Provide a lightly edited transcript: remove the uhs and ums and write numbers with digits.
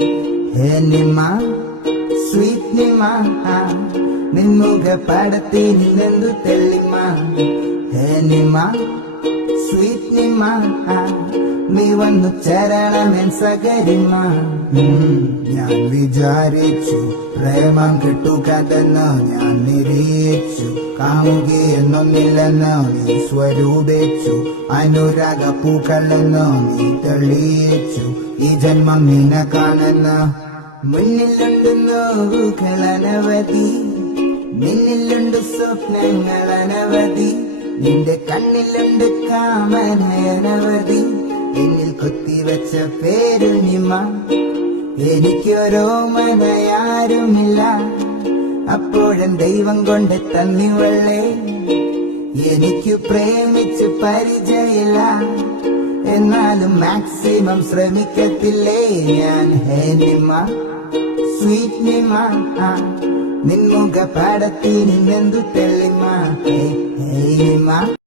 ഹേ Nima sweet Nima നിൻമുഖ പടത്തിൽ നിന്നെന്തു തെളിമ. ഹേ Nima sweet Nima നീ വന്നു ചരണമെൻ സകരിമ. ഞാൻ വിചാരിച്ചു പ്രേമം കിട്ടുകതെന്ന് ഞാൻ നിരീക്ഷിച്ചു. കാമുകിയെന്നൊന്നില്ലെന്ന് നീ സ്വരൂപിച്ചു. അനുരാഗ പൂക്കളെന്ന് നീ തെളിയിച്ചു. ഈ ജന്മം നിനക്കാണെന്ന് മുന്നിലുണ്ട് നോവുകൾ അനവധി. നിന്നിലുണ്ട് സ്വപ്നങ്ങൾ അനവധി. നിന്റെ കണ്ണിലുണ്ട് കാമനയനവധി. എന്നിൽ കൊത്തിവെച്ച പേരു നിമ. എനിക്കൊരോ മനയാരുമില്ല. അപ്പോഴും ദൈവം കൊണ്ട് തന്നിവളെ. എനിക്ക് പ്രേമിച്ച് പരിചയമില്ല. എന്നാലും മാക്സിമം ശ്രമിക്കത്തില്ലേ ഞാൻ. ഹേ നിമ സ്വീറ്റ് നിമ നിൻമുഖ പാടത്തിൽ നിന്നെന്തു തെളിമ. ഹേ നിമ.